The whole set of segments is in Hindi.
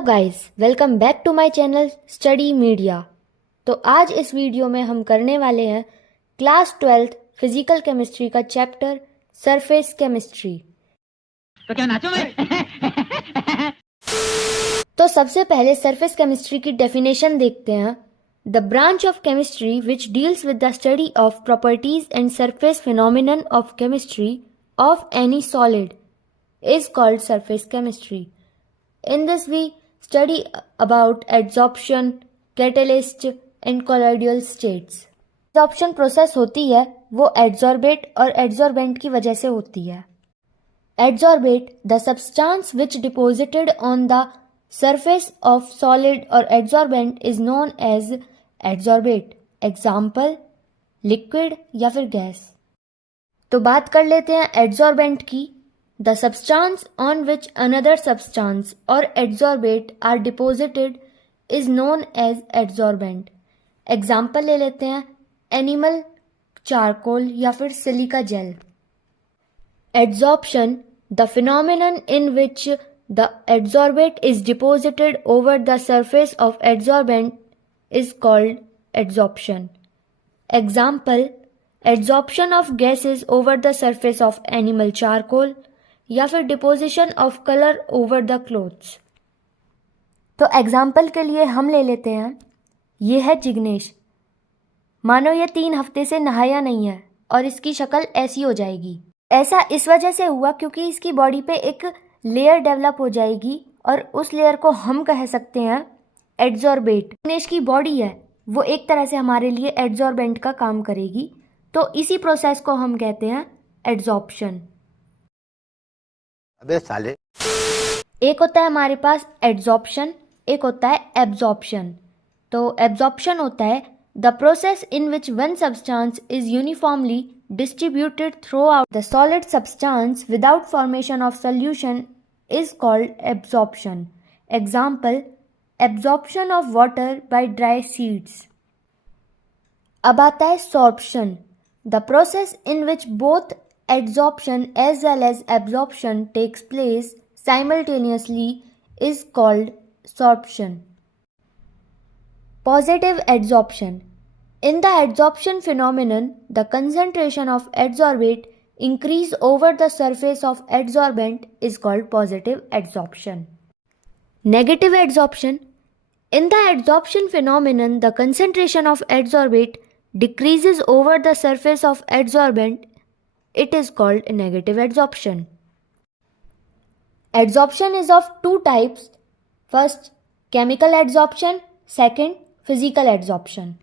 Hello guys, welcome back to my channel study media. तो आज इस वीडियो में हम करने वाले हैं क्लास 12th फिजिकल केमिस्ट्री का चैप्टर सरफेस केमिस्ट्री। तो क्या नाचो मैं? तो सबसे पहले सरफेस केमिस्ट्री की डेफिनेशन देखते हैं। The branch of chemistry which deals with the study of properties and surface phenomenon of chemistry of any solid is called surface chemistry. In this we study about adsorption, catalyst and colloidal states. Adsorption process होती है वो adsorbate और adsorbent की वजह से होती है. Adsorbate, the substance which deposited on the surface of solid or adsorbent is known as adsorbate. Example, liquid या फिर gas. तो बात कर लेते हैं adsorbent की. The substance on which another substance or adsorbate are deposited is known as adsorbent. Example ले लेते हैं animal charcoal या फिर silica gel. Adsorption, the phenomenon in which the adsorbate is deposited over the surface of adsorbent is called adsorption. Example, adsorption of gases over the surface of animal charcoal या फिर deposition of colour over the clothes. तो एग्जाम्पल के लिए हम ले लेते हैं, ये है जिग्नेश। मानो ये 3 हफ्ते से नहाया नहीं है और इसकी शक्ल ऐसी हो जाएगी। ऐसा इस वजह से हुआ क्योंकि इसकी बॉडी पे एक लेयर डेवलप हो जाएगी और उस लेयर को हम कह सकते हैं एड्सॉर्बेट। जिग्नेश की बॉडी है वो एक तरह से हमारे लिए एड्सॉर्बेंट का काम करेगी, तो इसी प्रोसेस को हम कहते हैं एड्सॉर्प्शन। अबे साले। एक होता है हमारे पास एड्सॉर्प्शन, एक होता है एब्जॉर्प्शन। तो एब्जॉर्प्शन होता है the process in which one substance is uniformly distributed through out the solid substance without formation of solution is called absorption. Example, absorption of water by dry seeds. अब आता है sorption, the process in which both adsorption as well as absorption takes place simultaneously is called sorption. Positive adsorption. In the adsorption phenomenon, the concentration of adsorbate increase over the surface of adsorbent is called positive adsorption. Negative adsorption. In the adsorption phenomenon, the concentration of adsorbate decreases over the surface of adsorbent. It is called negative adsorption. Adsorption is of 2 types. First, chemical adsorption. Second, physical adsorption.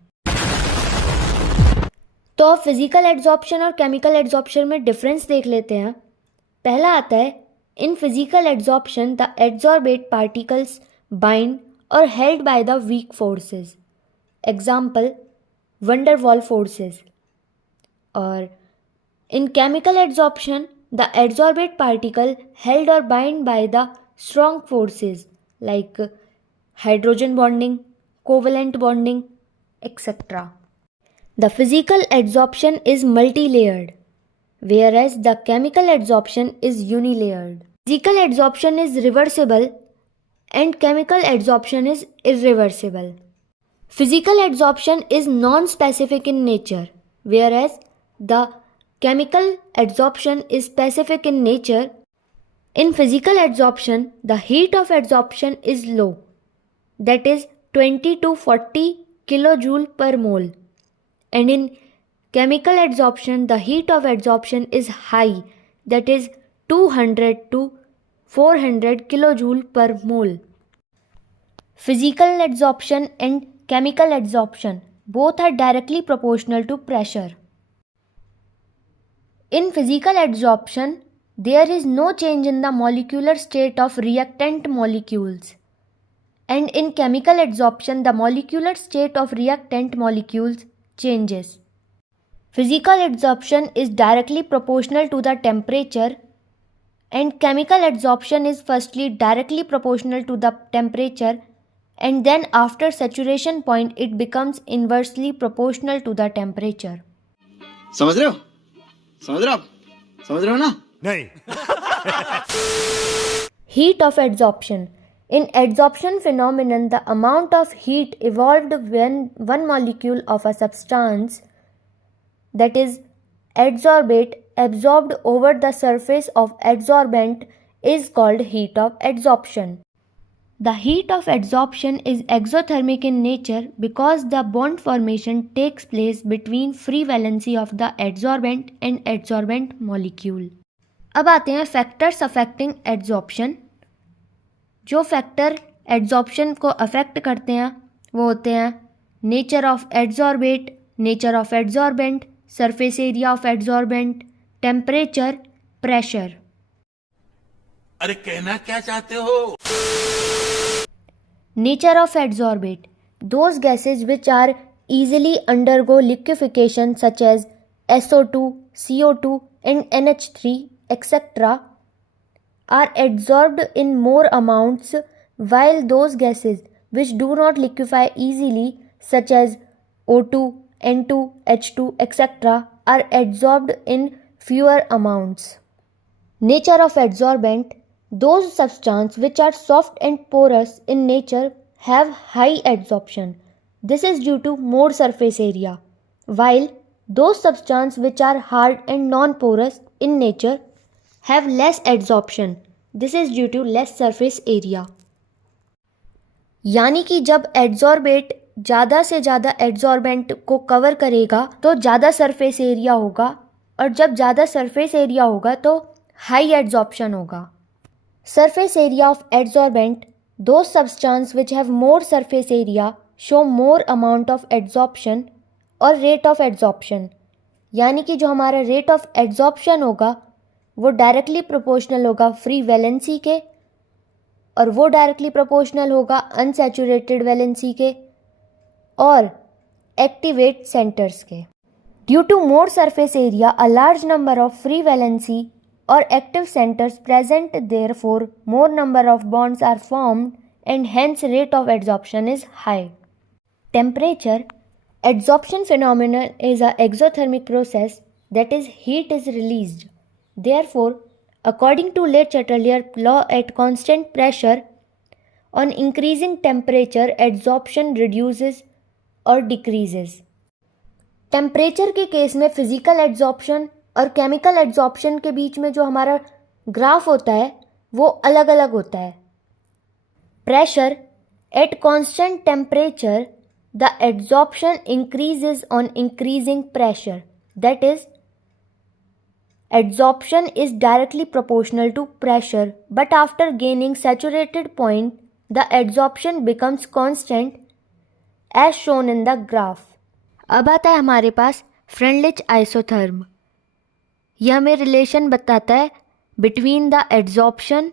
तो फिजिकल एड्सॉर्प्शन और केमिकल एड्सॉर्प्शन में डिफरेंस देख लेते हैं। पहला आता है, in physical adsorption the adsorbate particles bind और held by the weak forces. Example, van der Waals forces. और in chemical adsorption, the adsorbate particle held or bound by the strong forces like hydrogen bonding, covalent bonding, etc. The physical adsorption is multi-layered, whereas the chemical adsorption is unilayered. Physical adsorption is reversible and chemical adsorption is irreversible. Physical adsorption is non-specific in nature, whereas the chemical adsorption is specific in nature. In physical adsorption, the heat of adsorption is low, that is 20 to 40 kilojoule per mole. And in chemical adsorption, the heat of adsorption is high, that is 200 to 400 kilojoule per mole. Physical adsorption and chemical adsorption both are directly proportional to pressure. In physical adsorption, there is no change in the molecular state of reactant molecules. And in chemical adsorption, the molecular state of reactant molecules changes. Physical adsorption is directly proportional to the temperature, and chemical adsorption is firstly directly proportional to the temperature, and then after saturation point, it becomes inversely proportional to the temperature. समझ रहे हो? समझ रहे हो ना? नहीं। Heat of adsorption. In adsorption phenomenon, the amount of heat evolved when one molecule of a substance, that is adsorbate, absorbed over the surface of adsorbent is called heat of adsorption. The heat of adsorption is exothermic in nature because the bond formation takes place between free valency of the adsorbent and adsorbent molecule. अब आते हैं फैक्टर्स अफेक्टिंग एड्जॉर्प्शन। जो फैक्टर एड्जॉर्प्शन को अफेक्ट करते हैं वो होते हैं nature of adsorbate, nature of adsorbent, surface area of adsorbent, temperature, pressure. अरे कहना क्या चाहते हो? Nature of adsorbate: those gases which are easily undergo liquefaction such as SO2, CO2 and NH3 etc. are adsorbed in more amounts, while those gases which do not liquefy easily such as O2, N2, H2 etc. are adsorbed in fewer amounts. Nature of adsorbent: those substances which are soft and porous in nature have high adsorption. This is due to more surface area, while those substances which are hard and non-porous in nature have less adsorption. This is due to less surface area. यानी कि जब एड्जॉर्बेट ज़्यादा से ज़्यादा एड्जॉर्बेंट को कवर करेगा तो ज़्यादा सरफेस एरिया होगा, और जब ज़्यादा सरफेस एरिया होगा तो हाई एड्जॉर्प्शन होगा। Surface area of adsorbent: those substances which have more surface area show more amount of adsorption और rate of adsorption। यानी कि जो हमारा rate of adsorption होगा वो डायरेक्टली प्रोपोर्शनल होगा फ्री वैलेंसी के, और वो डायरेक्टली प्रोपोर्शनल होगा अनसैचुरेटेड वैलेंसी के और एक्टिवेट सेंटर्स के। Due to more surface area a large number of free valency or active centers present, therefore more number of bonds are formed and hence rate of adsorption is high. Temperature: adsorption phenomenon is an exothermic process, that is heat is released. Therefore, according to Le Chatelier law, at constant pressure on increasing temperature adsorption reduces or decreases. Temperature के केस में फिजिकल एड्जॉर्प्शन और केमिकल एड्जॉर्प्शन के बीच में जो हमारा ग्राफ होता है वो अलग अलग होता है। Pressure: at constant temperature the adsorption increases on increasing pressure, that is adsorption is directly proportional to pressure, but after gaining saturated point the adsorption becomes constant as shown in the graph. अब आता है हमारे पास फ्रेंडलिच आइसोथर्म। यह हमें रिलेशन बताता है बिटवीन द एड्जॉर्प्शन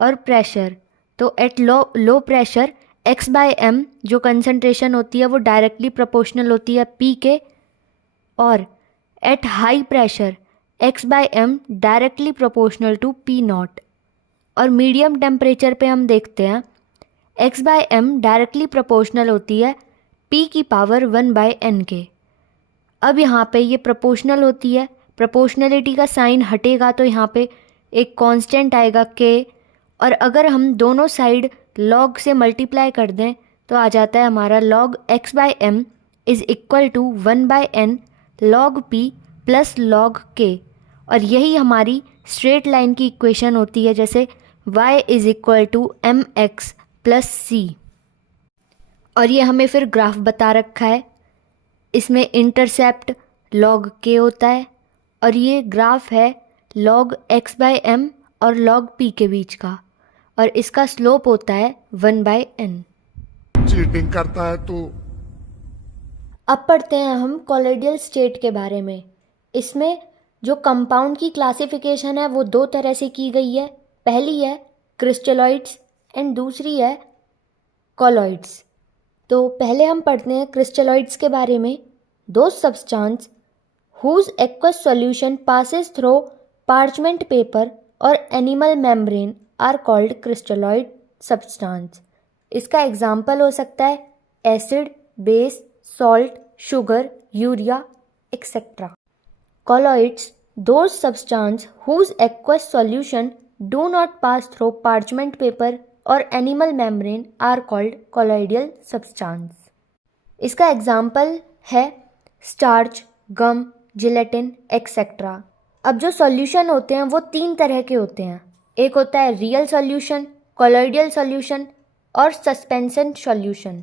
और प्रेशर। तो एट लो प्रेशर x/m जो कंसंट्रेशन होती है वो डायरेक्टली प्रोपोर्शनल होती है p के, और at high pressure x/m directly proportional to p0। और मीडियम टेम्परेचर पे हम देखते हैं x/m डायरेक्टली प्रोपोर्शनल होती है p की पावर 1/n के। अब यहाँ पे ये प्रोपोर्शनल होती है, प्रोपोर्शनलिटी का साइन हटेगा तो यहाँ पे एक कांस्टेंट आएगा k, और अगर हम दोनों साइड log से मल्टीप्लाई कर दें तो आ जाता है हमारा log x/m is equal to 1/n log p plus log k। और यही हमारी स्ट्रेट लाइन की इक्वेशन होती है, जैसे y is equal to mx plus c। और ये हमें फिर ग्राफ बता रखा है, इसमें इंटरसेप्ट log k होता है और ये ग्राफ है log x/m और log p के बीच का, और इसका स्लोप होता है 1/n। चीटिंग करता है तू। अब पढ़ते हैं हम कॉलोइडल स्टेट के बारे में। इसमें जो कंपाउंड की क्लासिफिकेशन है वो दो तरह से की गई है। पहली है क्रिस्टलॉइड्स एंड दूसरी है कॉलोइड्स। तो पहले हम पढ़ते हैं क्रिस्टलॉइड्स के बारे में। दो substance whose aqueous solution passes through parchment paper or animal membrane are called crystalloid substance। इसका एग्जाम्पल हो सकता है acid, base, salt, sugar, urea etcetera. Colloids: those substances whose aqueous solution do not pass through parchment paper और animal membrane are called colloidal substance. इसका एग्जाम्पल है स्टार्च, गम, जिलेटिन एक्सेट्रा। अब जो सॉल्यूशन होते हैं वो 3 तरह के होते हैं। एक होता है रियल सॉल्यूशन, कोलॉइडल सॉल्यूशन और सस्पेंशन सॉल्यूशन।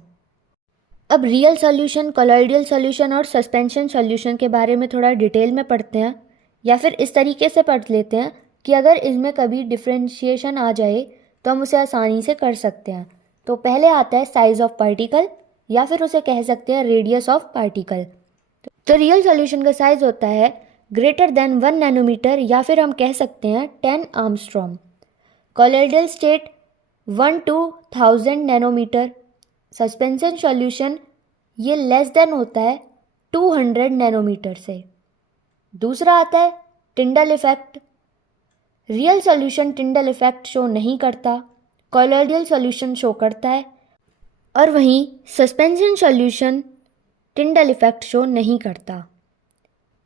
अब रियल सॉल्यूशन, कोलॉइडल सॉल्यूशन और सस्पेंशन सॉल्यूशन के बारे में थोड़ा डिटेल में पढ़ते हैं, या फिर इस तरीके से पढ़ लेते हैं कि अगर इसमें कभी डिफ्रेंशिएशन आ जाए तो हम उसे आसानी से कर सकते हैं। तो पहले आता है साइज ऑफ पार्टिकल, या फिर उसे कह सकते हैं रेडियस ऑफ पार्टिकल। तो रियल सॉल्यूशन का साइज होता है ग्रेटर देन 1 नैनोमीटर, या फिर हम कह सकते हैं 10 Armstrong. Colloidal state 1 to 1000 nanometre. Suspension solution ये लेस देन होता है 200 नैनोमीटर से। दूसरा आता है Tyndall effect. Real solution Tyndall effect show नहीं करता, कोलॉइडल सॉल्यूशन शो करता है, और वहीं suspension solution Tyndall effect show नहीं करता।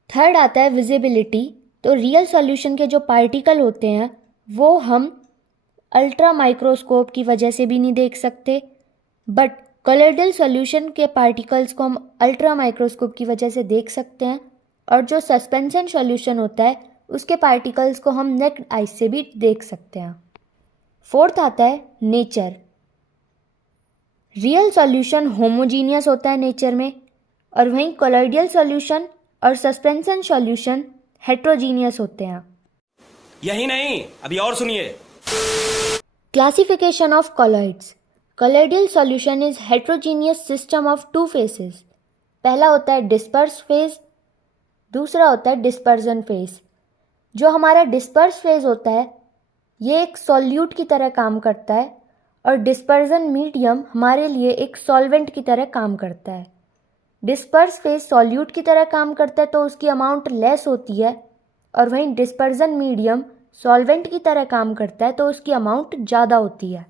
थर्ड आता है विजिबिलिटी। तो रियल सॉल्यूशन के जो पार्टिकल होते हैं वो हम अल्ट्रा माइक्रोस्कोप की वजह से भी नहीं देख सकते, बट कोलॉइडल सॉल्यूशन के पार्टिकल्स को हम अल्ट्रा माइक्रोस्कोप की वजह से देख सकते हैं, और जो सस्पेंशन सॉल्यूशन होता है उसके पार्टिकल्स को हम नेक्ड आई से भी देख सकते हैं। फोर्थ आता है नेचर। रियल सॉल्यूशन होमोजीनियस होता है नेचर में, और वहीं कोलॉइडल सॉल्यूशन और सस्पेंशन सॉल्यूशन हेट्रोजीनियस होते हैं। यही नहीं, अभी और सुनिए। Classification of colloids. Colloidal solution is heterogeneous system of 2 faces. पहला होता है डिस्पर्स फेज, दूसरा होता है डिस्पर्जन फेज। जो हमारा डिस्पर्स फेज होता है ये एक सॉल्यूट की तरह काम करता है, और डिस्पर्जन मीडियम हमारे लिए एक सॉल्वेंट की तरह काम करता है। डिस्पर्स फेज सॉल्यूट की तरह काम करता है तो उसकी अमाउंट लेस होती है, और वहीं डिस्पर्जन मीडियम सॉल्वेंट की तरह काम करता है तो उसकी अमाउंट ज़्यादा होती है।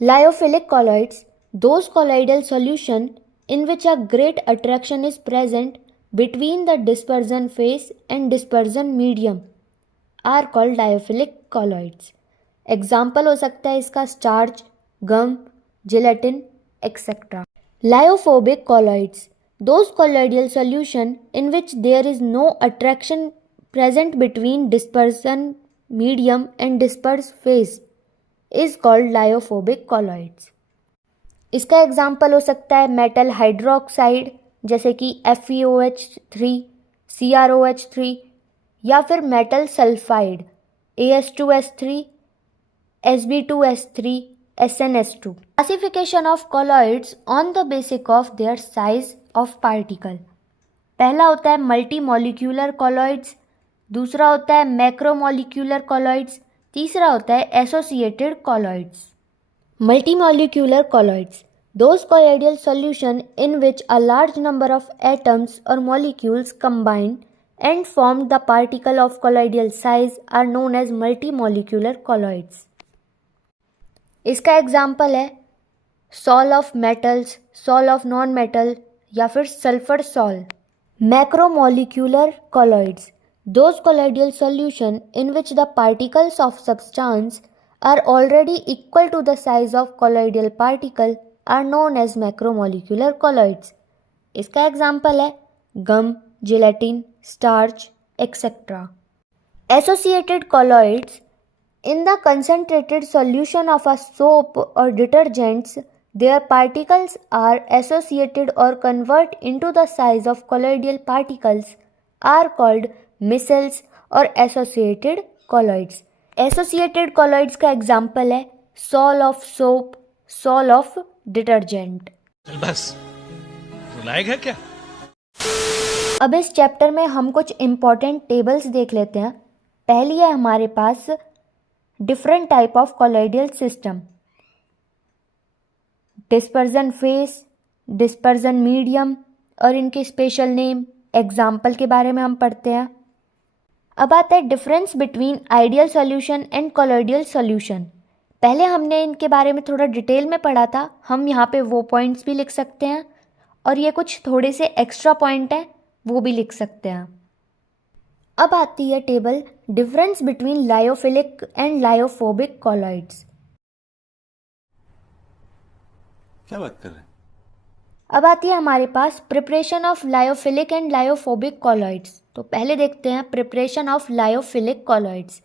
Lyophilic colloids, those colloidal solution in which a great attraction is present between the dispersion phase and dispersion medium are called lyophilic colloids. Example हो सकता है इसका starch, gum, gelatin etcetera. Lyophobic colloids, those colloidal solution in which there is no attraction present between dispersion medium and disperse phase is called lyophobic colloids. इसका एग्जाम्पल हो सकता है मेटल हाइड्रोक्साइड जैसे कि FeOH3, CrOH3, या फिर metal sulphide AS2S3, SB2S3, SnS2. Classification of colloids on the basic of their size of particle. पहला होता है मल्टी मॉलिक्यूलर colloids, दूसरा होता है मैक्रोमोलिक्यूलर colloids, तीसरा होता है associated colloids. Multimolecular colloids, those colloidal solution in which a large number of atoms or molecules combine and form the particle of colloidal size are known as multimolecular colloids. इसका एग्जाम्पल है sol of metals, sol of non metal, या फिर sulphur sol. Macromolecular colloids, those colloidal solution in which the particles of substance are already equal to the size of colloidal particle are known as macromolecular colloids. इसका एग्जाम्पल है gum, gelatin, starch etcetera. Associated colloids, in the concentrated solution of a soap or detergents, their particles are associated or convert into the size of colloidal particles are called micelles or associated colloids. Associated colloids का एग्जाम्पल है sol of soap, sol of detergent. बस रुलाएगा क्या? अब इस चैप्टर में हम कुछ इम्पॉर्टेंट टेबल्स देख लेते हैं। पहली है हमारे पास different type of colloidal system, dispersion phase, dispersion medium और इनके स्पेशल नेम, एग्जाम्पल के बारे में हम पढ़ते हैं। अब आता है difference between ideal solution and colloidal solution. पहले हमने इनके बारे में थोड़ा डिटेल में पढ़ा था, हम यहाँ पे वो पॉइंट्स भी लिख सकते हैं, और ये कुछ थोड़े से एक्स्ट्रा पॉइंट हैं वो भी लिख सकते हैं। अब आती है table difference between lyophilic and lyophobic colloids। क्या बात कर रहे हैं? अब आती है हमारे पास preparation of lyophilic and lyophobic colloids. तो पहले देखते हैं preparation of lyophilic colloids.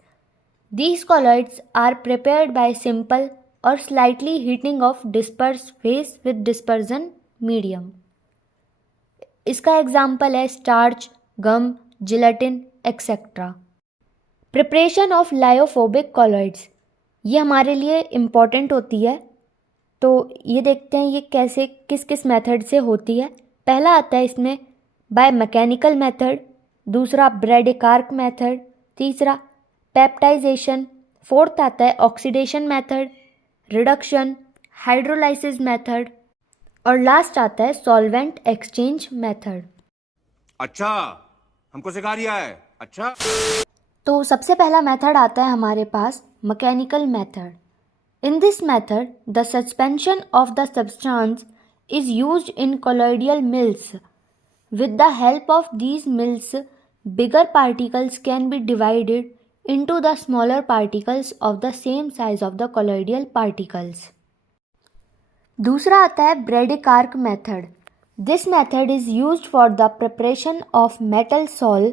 These colloids are prepared by simple or slightly heating of dispersed phase with dispersion medium. इसका एग्जाम्पल है starch, gum, gelatin etcetera. Preparation of lyophobic colloids ये हमारे लिए इम्पॉर्टेंट होती है। तो ये देखते हैं ये कैसे किस किस मेथड से होती है। पहला आता है इसमें बाय मैकेनिकल मेथड, दूसरा ब्रेडिकार्क मेथड, तीसरा पेप्टाइजेशन, फोर्थ आता है oxidation method, reduction, hydrolysis method और लास्ट आता है सॉल्वेंट एक्सचेंज मेथड। अच्छा, हमको सिखा रिया है। अच्छा, तो सबसे पहला मेथड आता है हमारे पास mechanical method. In this method the suspension of the substance is used in colloidal mills. With the help of these mills bigger particles can be divided into the smaller particles of the same size of the colloidal particles. दूसरा आता है ब्रेडिकार्क method. This method is used for the preparation of metal sol.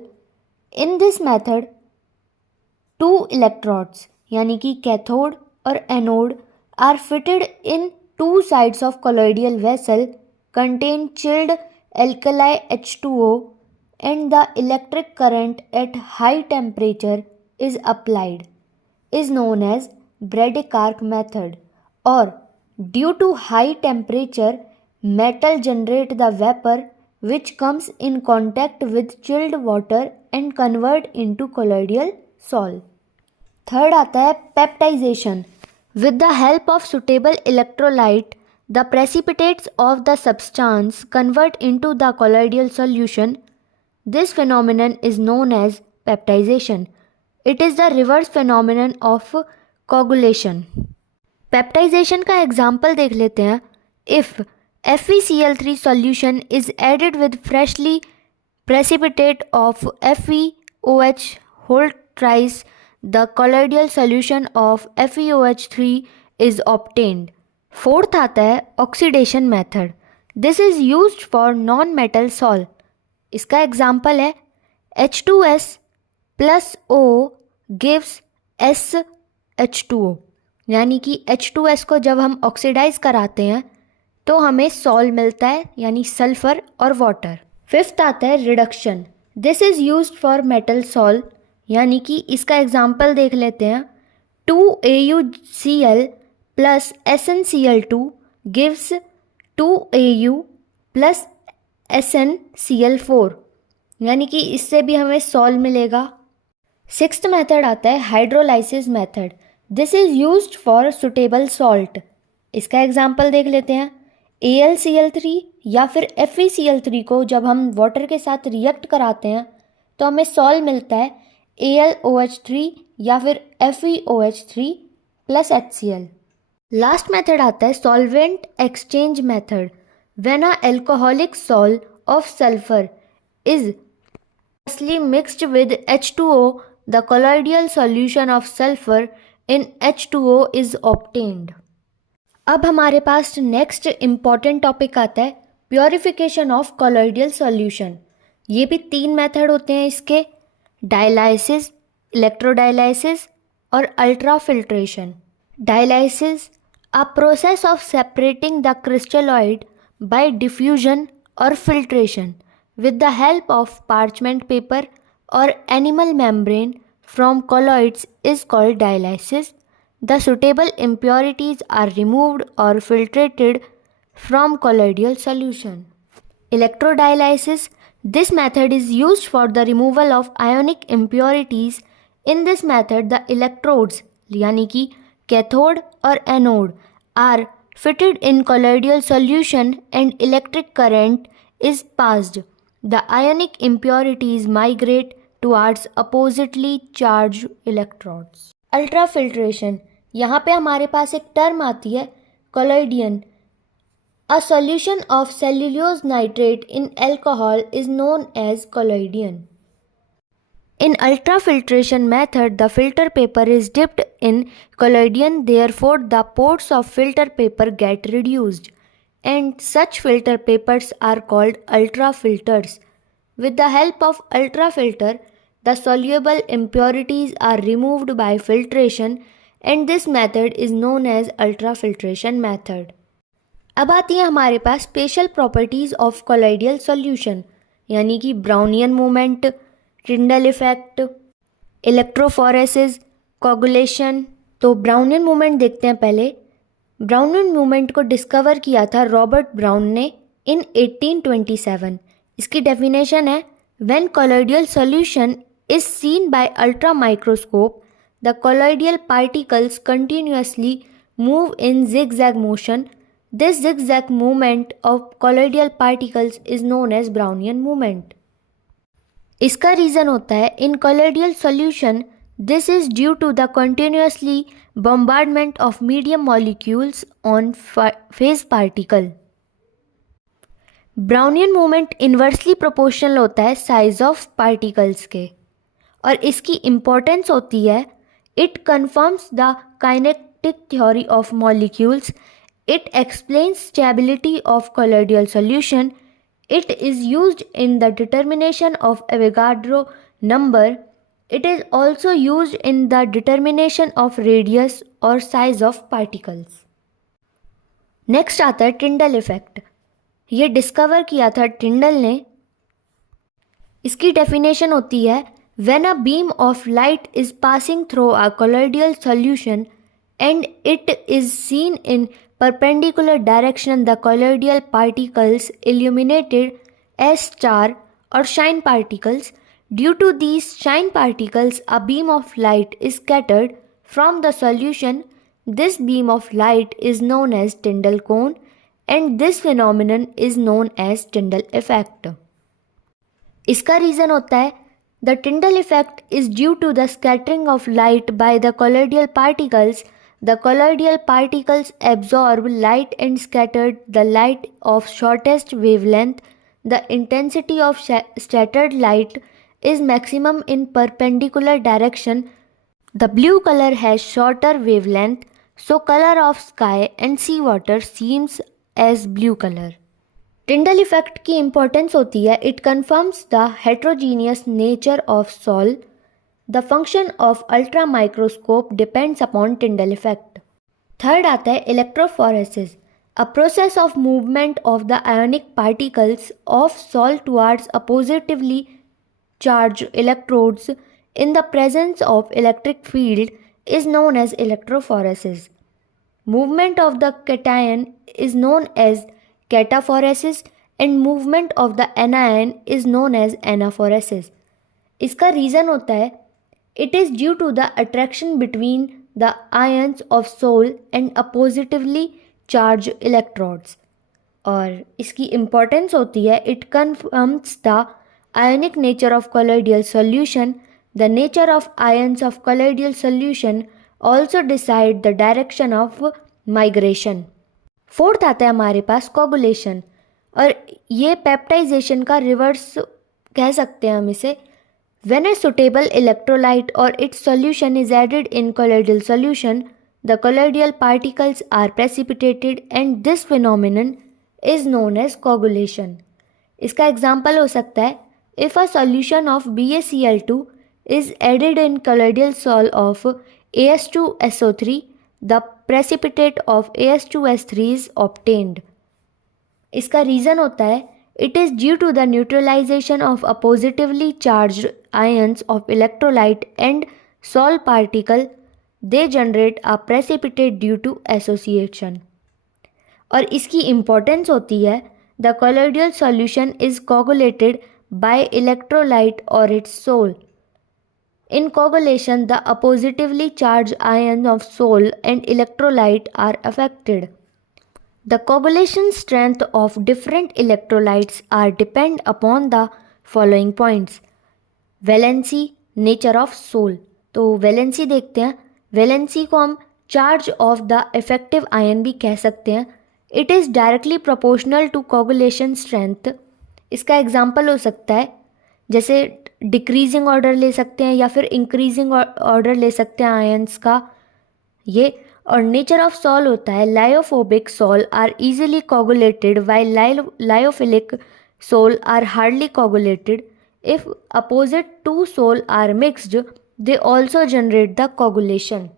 In this method, two electrodes यानी कि कैथोड और anode are fitted in two sides of colloidal vessel contain chilled alkali H2O and the electric current at high temperature is applied is known as Brady-Kark method, or due to high temperature metal generate the vapor which comes in contact with chilled water and convert into colloidal sol. Third आता है peptization. With the help of suitable electrolyte the precipitates of the substance convert into the colloidal solution. This phenomenon is known as peptization. It is the reverse phenomenon of coagulation. Peptization का एग्जाम्पल देख लेते हैं। If FeCl3 solution is added with freshly precipitate of FeOH whole thrice, the colloidal solution of FeOH3 is obtained. Fourth आता है oxidation method. This is used for non-metal sol. इसका एग्जाम्पल है H2S plus O gives SH2O, यानी कि H2S को जब हम ऑक्सीडाइज कराते हैं तो हमें सॉल मिलता है यानी सल्फर और वाटर। फिफ्थ आता है reduction. This is used for metal sol, यानी कि इसका एग्जाम्पल देख लेते हैं 2AuCl plus SnCl2 gives 2Au plus SnCl4, यानी कि इससे भी हमें सॉल मिलेगा। सिक्स्थ मेथड आता है hydrolysis method. This is used for suitable salt. इसका एग्जाम्पल देख लेते हैं AlCl3 या फिर FeCl3 को जब हम वाटर के साथ रिएक्ट कराते हैं तो हमें सॉल मिलता है AlOH3 या फिर FeOH3 plus HCl। Last method आता है solvent exchange method. When a alcoholic sol of sulphur is mixed with H2O, the colloidal solution of sulfur in H2O is obtained. अब हमारे पास नेक्स्ट इम्पॉर्टेंट टॉपिक आता है प्योरिफिकेशन ऑफ कोलॉइडियल सॉल्यूशन। ये भी 3 मेथड होते हैं इसके, डायलाइसिस, इलेक्ट्रोडायलाइसिस और ultrafiltration. Dialysis a process of separating the crystalloid bye diffusion और filtration with the help of parchment paper or animal membrane from colloids is called dialysis. The suitable impurities are removed or filtrated from colloidal solution. Electrodialysis. This method is used for the removal of ionic impurities. In this method, the electrodes, यानी कि cathode और anode, are fitted in colloidal solution and electric current is passed. The ionic impurities migrate towards oppositely charged electrodes. Ultrafiltration, यहाँ पे हमारे पास एक टर्म आती है colloidin. A solution of cellulose nitrate in alcohol is known as colloidin. In ultrafiltration method, the filter paper is dipped in colloidin, therefore the pores of filter paper get reduced. and such filter papers are called ultrafilters. With the help of ultrafilter, the soluble impurities are removed by filtration and this method is known as ultrafiltration method. अब आती है हमारे पास special properties of colloidal solution, यानी कि Brownian movement, Tyndall effect, electrophoresis, coagulation. तो ब्राउनियन मूवमेंट देखते हैं पहले. ब्राउनियन मूवमेंट को डिस्कवर किया था रॉबर्ट ब्राउन ने इन 1827. इसकी डेफिनेशन है when colloidal solution is seen by ultra microscope the colloidal particles continuously move in zigzag motion. This zigzag movement of colloidal particles is known as Brownian movement. इसका रीज़न होता है in colloidal solution this is due to the continuously bombardment of medium molecules on phase particle. Brownian movement inversely proportional होता है साइज ऑफ पार्टिकल्स के और इसकी इम्पोर्टेंस होती है it confirms the kinetic theory of molecules, it explains stability of colloidal solution, it is used in the determination of Avogadro number. It is also used in the determination of radius or size of particles. Next आता है टिंडल इफेक्ट. ये डिस्कवर किया था टिंडल ने. इसकी डेफिनेशन होती है when a beam of light is passing through a colloidal solution and it is seen in perpendicular direction, the colloidal particles illuminated as star or shine particles. Due to these shine particles, a beam of light is scattered from the solution. This beam of light is known as Tyndall cone and this phenomenon is known as Tyndall effect. इसका रीज़न होता है the Tyndall effect is due to the scattering of light by the colloidal particles. The colloidal particles absorb light and scattered the light of shortest wavelength. The intensity of scattered light is maximum in perpendicular direction. The blue color has shorter wavelength, so color of sky and sea water seems as blue color. Tyndall effect की importance होती है it confirms the heterogeneous nature of sol. The function of ultra microscope depends upon Tyndall effect. Third आता है electrophoresis, a process of movement of the ionic particles of sol towards oppositively charged electrodes in the presence of electric field is known as electrophoresis. Movement of the cation is known as cataphoresis and movement of the anion is known as anaphoresis. इसका रीज़न होता है it is due to the attraction between the ions of sol and oppositively charged electrodes. और इसकी इम्पोर्टेंस होती है it confirms the ionic nature of colloidal solution. The nature of ions of colloidal solution also decide the direction of migration. Fourth आता है हमारे पास कोगुलेशन और ये पेप्टाइजेशन का रिवर्स कह सकते हैं हम इसे. When a suitable electrolyte or its solution is added in colloidal solution, the colloidal particles are precipitated and this phenomenon is known as coagulation. इसका एग्जाम्पल हो सकता है if a solution of BaCl2 is added in colloidal sol of As2SO3, the precipitate of As2S3 is obtained. इसका रीज़न होता है it is due to the neutralization of oppositively charged ions of electrolyte and sol particle. They generate a precipitate due to association. और इसकी इम्पोर्टेंस होती है the colloidal solution is coagulated by electrolyte or its sol. In coagulation, the oppositively charged ions of sol and electrolyte are affected. The coagulation strength of different electrolytes are depend upon the following points. Valency, nature of sol. तो valency देखते हैं. Valency को हम charge of the effective ion भी कह सकते हैं. It is directly proportional to coagulation strength. इसका एग्जाम्पल हो सकता है जैसे डिक्रीजिंग ऑर्डर ले सकते हैं या फिर इंक्रीजिंग ऑर्डर ले सकते हैं आयंस का ये. और नेचर ऑफ सॉल होता है lyophobic sol are easily coagulated while lyophilic sol are hardly coagulated. If opposite to sol are mixed they also generate the coagulation.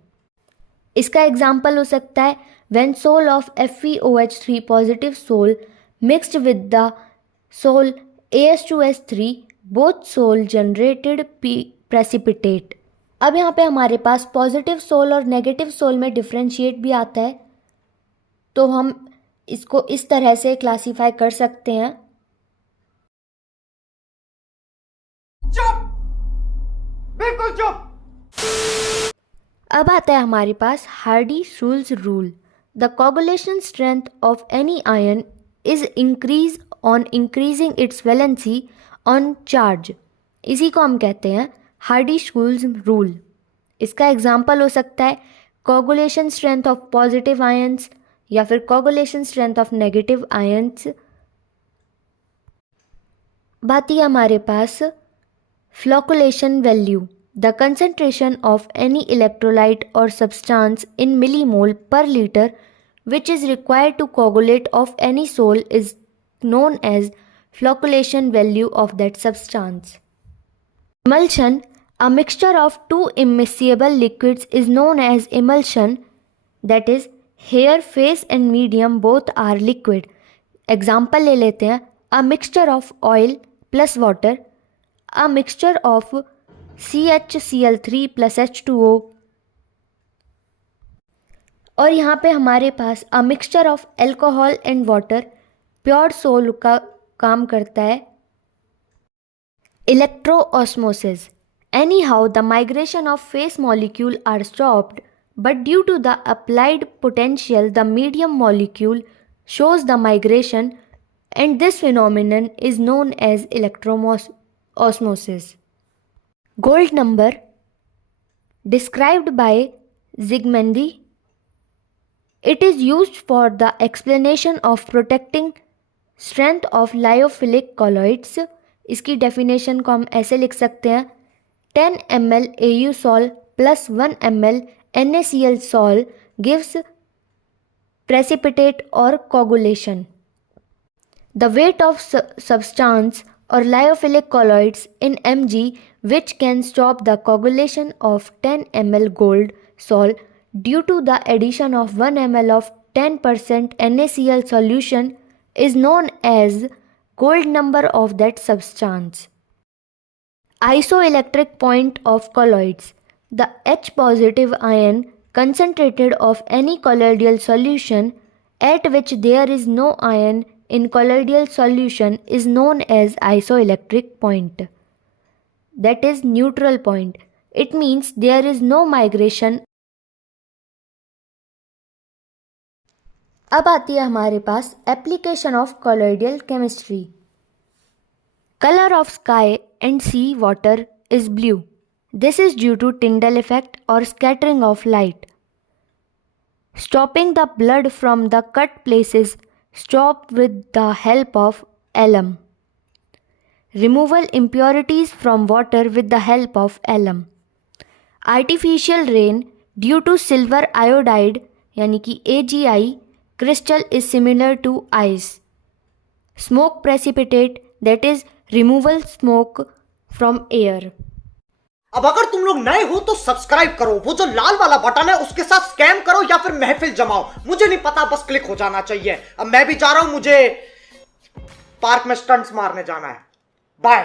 इसका एग्जाम्पल हो सकता है when soul of FeOH3 positive soul mixed with the soul AS2S3 both soul generated precipitate. अब यहाँ पे हमारे पास पॉजिटिव सोल और नेगेटिव सोल में डिफ्रेंशिएट भी आता है, तो हम इसको इस तरह से क्लासीफाई कर सकते हैं. चुप, बिल्कुल चुप. अब आता है हमारे पास हार्डी-शुल्ज़ rule. The coagulation strength of any ion is increased on increasing its valency on charge. इसी को हम कहते हैं हार्डी-शुल्ज़ रूल. इसका एग्जाम्पल हो सकता है coagulation strength of positive ions या फिर coagulation strength of negative ions. बात है हमारे पास flocculation value. The concentration of any electrolyte or substance in millimole per liter which is required to coagulate of any sol is known as flocculation value of that substance. Emulsion, a mixture of two immiscible liquids is known as emulsion, that is hair, face and medium both are liquid. Example ले लेते हैं a mixture of oil plus water, a mixture of CHCl3 plus H2O. और यहाँ पे हमारे पास a mixture of alcohol and water pure sol का काम करता है. Electroosmosis. Anyhow the migration of phase molecule are stopped but due to the applied potential the medium molecule shows the migration and this phenomenon is known as electroosmosis. Gold number described by Zsigmondy. It is used for the explanation of protecting strength of lyophilic colloids. इसकी definition को हम ऐसे लिख सकते हैं 10 ml AU sol plus 1 ml NaCl sol gives precipitate or coagulation. The weight of substance or lyophilic colloids in mg which can stop the coagulation of 10 ml gold sol due to the addition of 1 ml of 10% NaCl solution is known as gold number of that substance. Isoelectric point of colloids. The H positive ion concentrated of any colloidal solution at which there is no ion in colloidal solution is known as isoelectric point. That is neutral point. It means there is no migration. अब आती है हमारे पास application of colloidal chemistry. Color of sky and sea water is blue. This is due to Tyndall effect or scattering of light. Stopping the blood from the cut places stopped with the help of alum. Removal impurities from water with the help of alum. Artificial rain due to silver iodide यानी कि AgI crystal is similar to ice. Smoke precipitate, that is removal smoke from air. अब अगर तुम लोग नए हो तो सब्सक्राइब करो, वो जो लाल वाला बटन है उसके साथ स्कैम करो या फिर महफिल जमाओ, मुझे नहीं पता, बस क्लिक हो जाना चाहिए. अब मैं भी जा रहा हूं, मुझे पार्क में स्टंट्स मारने जाना है. बाय.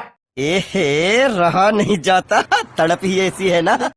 रहा नहीं जाता, तड़प ही ऐसी है ना.